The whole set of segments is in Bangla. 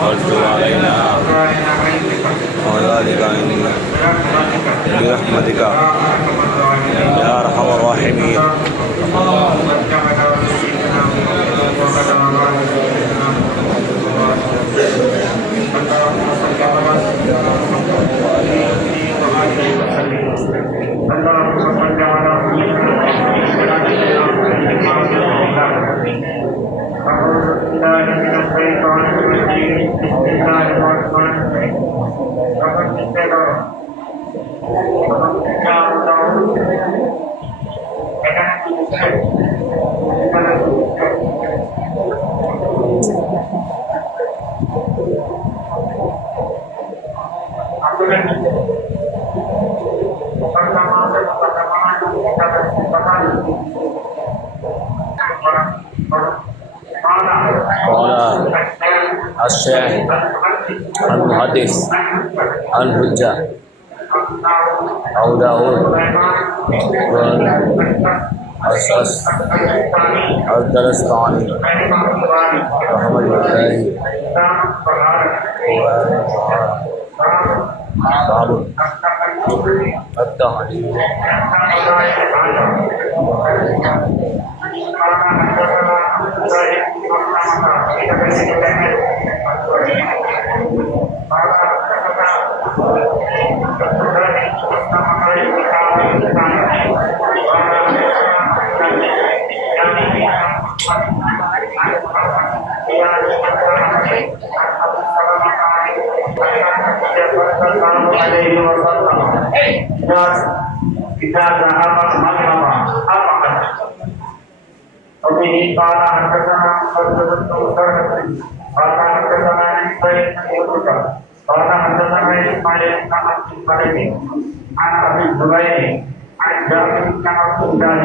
وتب علينا وذلك برحمتك يا أرحم الراحمين. قال الشيخ المحدث الحجة أبو داود الدرستاني رحمة الله باب التهجد. إذا ذهب المغرب أبعد وبه قال حدثنا مسدد بن مسرهد قال حدثنا إسماعيل بن يوسف قال حدثنا إسماعيل بن عبد الملك عن أبي الزبير عن جابر بن عبد الله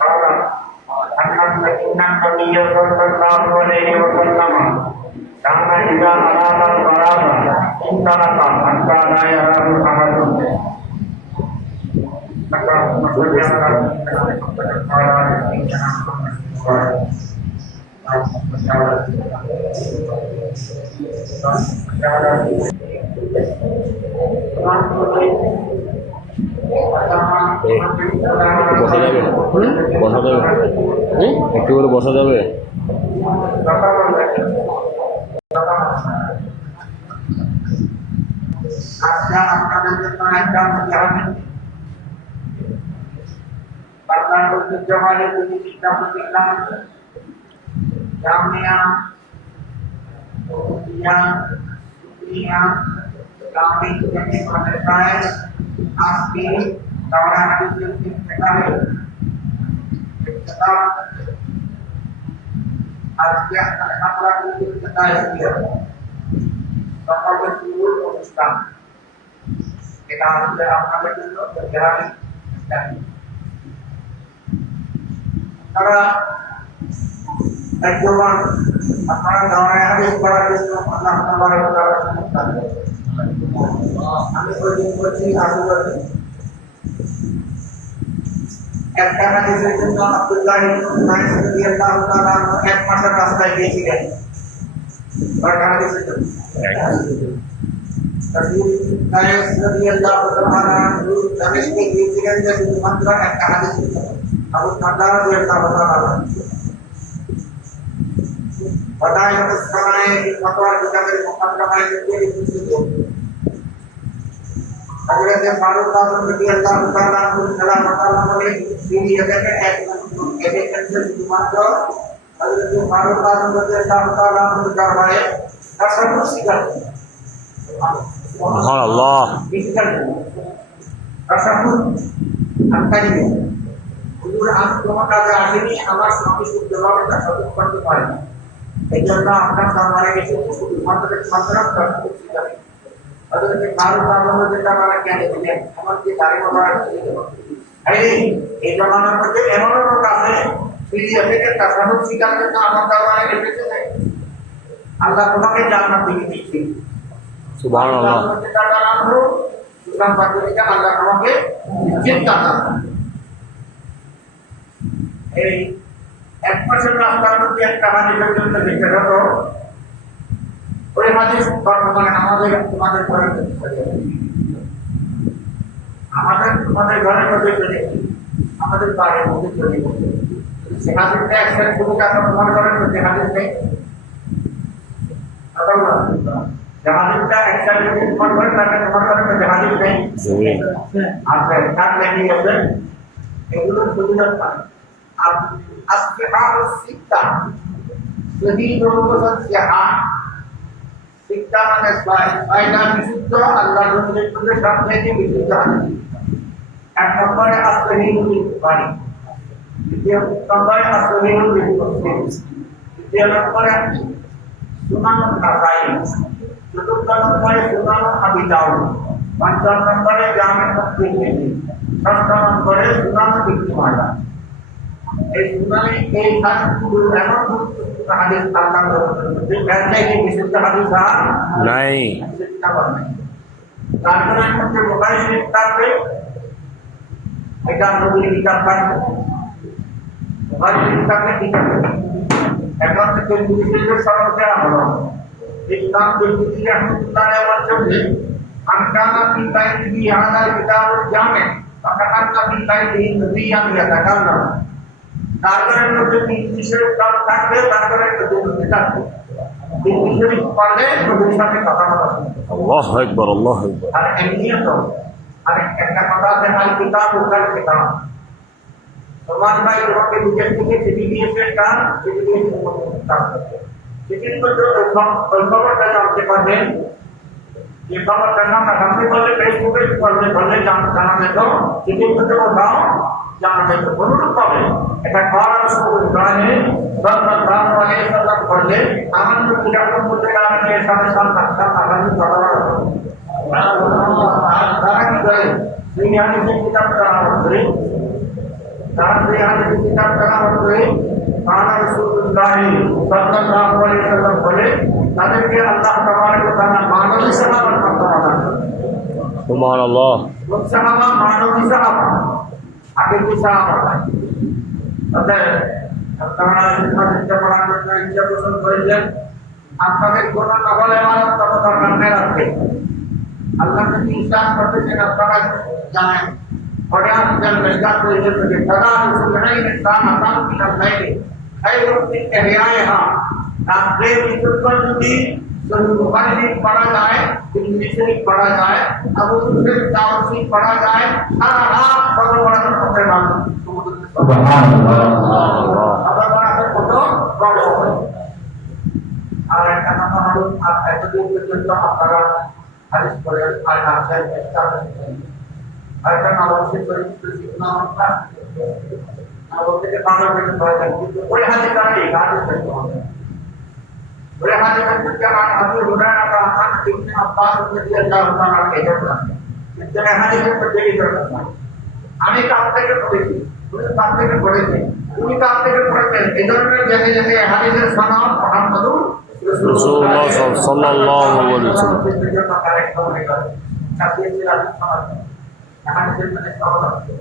قال أن النبي صلى الله عليه وسلم كان إذا أراد الفراغ انطلق حتى لا يراه أحد. বসা যাবে, বসা যাবে, একটু করে বসা যাবে। আজকে আপনাদের জন্য একটা Karena berjamaah itu kita berikan jamnya, dunia, kami jadi pemerintah, asli, orang itu kita tetap asli anak lagi kita dia, bakal betul Islam. Kita sudah akan betul berjalan dan karena ekor apa orang yang berada di mana mana berada kami berjumpa aku karena di situ Abdullah naik sekian tahun masa rasa ini kan karena di situ tapi naik sekian tahun kami ini kan jadi mantra karena di situ Abu Bakar dia tak benar. Pada yang sekarang ini fatwa kita dari Muhammad dari situ. Agar dia baru tahu seperti Allah Taala dalam masalah ini dia kata education itu macam agar dia baru tahu seperti Allah Taala berkarya asal sikap. Subhanallah. Asal angka ini আমি তোমার কাছে আসিনি আমার স্বামী শুদ্ধভাবে তার সাথে করতে পারে না এই জন্য আপনার সামনে গেছে শুধুমাত্র তাদেরকে কারো কারণ যেটা আমরা কেন দিলেন আমার যে দাঁড়িয়ে বাবা এই জমানার মধ্যে এমনও লোক আছে ফিরিয়ে থেকে তার সাথে স্বীকার করতে আমার দ্বারা রেখেছে আল্লাহ তোমাকে জান্নাত দিয়ে দিচ্ছে সুবহানাল্লাহ সুতরাং আল্লাহ তোমাকে চিন্তা এই 1% রাস্তার মধ্যে একটা হানি পর্যন্ত দেখতে হতো হাদিস বর্তমানে আমাদের তোমাদের ঘরের মধ্যে চলে আমাদের তোমাদের ঘরের মধ্যে চলে আমাদের বাড়ির মধ্যে চলে সে হাদিসটা একসাথে শুধু কাছে তোমার ঘরের মধ্যে হাদিস নেই হাদিসটা একসাথে তোমার ঘরে থাকে তোমার ঘরের মধ্যে হাদিস নেই আচ্ছা থাকলে কি হবে এগুলো সুবিধা পায় আর আজকে আর শিক্ষা যদি রোগবসান সিহা শিক্ষা মানে ছয়টা বিশুদ্ধ আল্লাহ রসুলের জন্য সবথেকে বিশুদ্ধ হাদিস এক নম্বরে আসহিহুল বুখারী দ্বিতীয় নম্বরে আসহিহুল মুসলিম তৃতীয় নম্বরে সুনান নাসাই চতুর্থ নম্বরে সুনান আবি দাউদ পঞ্চম নম্বরে জামি তিরমিজি ষষ্ঠ নম্বরে সুনান ইবনে মাজাহ এই সুনানে এই হাদিসগুলো এমন গুরুত্বপূর্ণ হাদিস আল্লাহ রসুলের মধ্যে একটাই বিশুদ্ধ হাদিস নাই তারপরে মধ্যে বুখারী শরীফ থাকবে এটা নবীর কিতাব থাকবে বুখারী শরীফ থাকবে কিতাব এখন থেকে মুসলিমের সনদে হলো ইসলাম তিরমিজি রাহমাতুল্লাহ আলাইহি বলছেন আনকানা ফি বাইতিহি হাদা কিতাবুল জামি ফাকান্না ফি বাইতিহি নবিয়ান ইয়াতাকাল্লাম তারপরে মধ্যে তিরমিজি শরীফ থাকবে তারপরে নবী থাকবে তিরমিজি শরীফ পড়লে নবীর সাথে কথা বলা আল্লাহু আকবার আল্লাহু আকবার আর এমনিও তো আর একটা কথা আছে আল কিতাব উকাল কিতাব তোমার ভাই তোমাকে নিজের থেকে চিঠি দিয়েছে কার চিঠি দিয়েছে কাজ করতে চিঠির মধ্যে ওই খবরটা জানতে পারবেন যে খবরটা সামনে বললে ফেসবুকে বললে জানাবে তো চিঠির মধ্যে কোথাও জানাবে তো অনুরূপ পাবে এটা করার সুবিধানে সাল্লাল্লাহু আলাইহি সাল্লাম বললে আমার তো কিতাবের মধ্যে কারণে এর সাথে আগামী কথা তারা কি করে সেই হাদিসের কিতাব তেলাওয়াত করে তারা সেই হাদিসের কিতাব তেলাওয়াত করে কানা রাসূলুল্লাহ সাল্লাল্লাহু আলাইহি ওয়াসাল্লাম বলে তাদেরকে আল্লাহ তাবারক ওয়া তাআলা মানবী সাহাবার মাধ্যমে দান করেন সুবহানাল্লাহ সাহাবা মানবী সাহাবা আগে কি সাহাবা তাদের আপনারা ইসলামকে পড়ার জন্য ইচ্ছা পোষণ করেছেন আপনাদের কোন নকল ইমারত তত দরকার নেই রাখতে আল্লাহ যদি ইসলাম করতেছেন আপনারা জানেন পরে আসছেন মেসকাত করেছেন যে তারা রসুলহাই ইসলাম আসাম কিনা খাইলে খাই রক্তি এরিয়ায়হা রাত্রে বিশুদ্ধ যদি সহি বুখারী শরীফ পড়া যায় তিরমিজি শরীফ পড়া যায় আবু সুফিয়ান দাউদ শরীফ পড়া যায় সারা রাত কত বড় করতে পারবেন সুবহানাল্লাহ আবার বড় কত বড় হবে আর একটা কথা হলো এতদিন পর্যন্ত আপনারা হাদিস পড়ে আর আছেন একটা আর একটা নববর্ষের পরিচিত নামটা নববর্ষের বাংলা থেকে পড়া যায় কিন্তু ওই হাদিসটা এই হাদিস থেকে হবে ওই হাদিসের থেকে আবু হুরায়রা का আন ইবনে আব্বাস রাদিয়াল্লাহু তাআলা এজেন্ট আছে কিন্তু এই হাদিসের মধ্যে এই দরকার আমি কাছ থেকে পড়েছি তুমি কাছ থেকে পড়েছি তুমি কাছ থেকে পড়েছেন এই ধরনের জায়গায় জায়গায় হাদিসের সনদ মুহাম্মদুর রাসূলুল্লাহ সাল্লাল্লাহু আলাইহি ওয়াসাল্লাম কারেক্ট হবে কাছে হাদিস সনদ হাদিসের মধ্যে সনদ আছে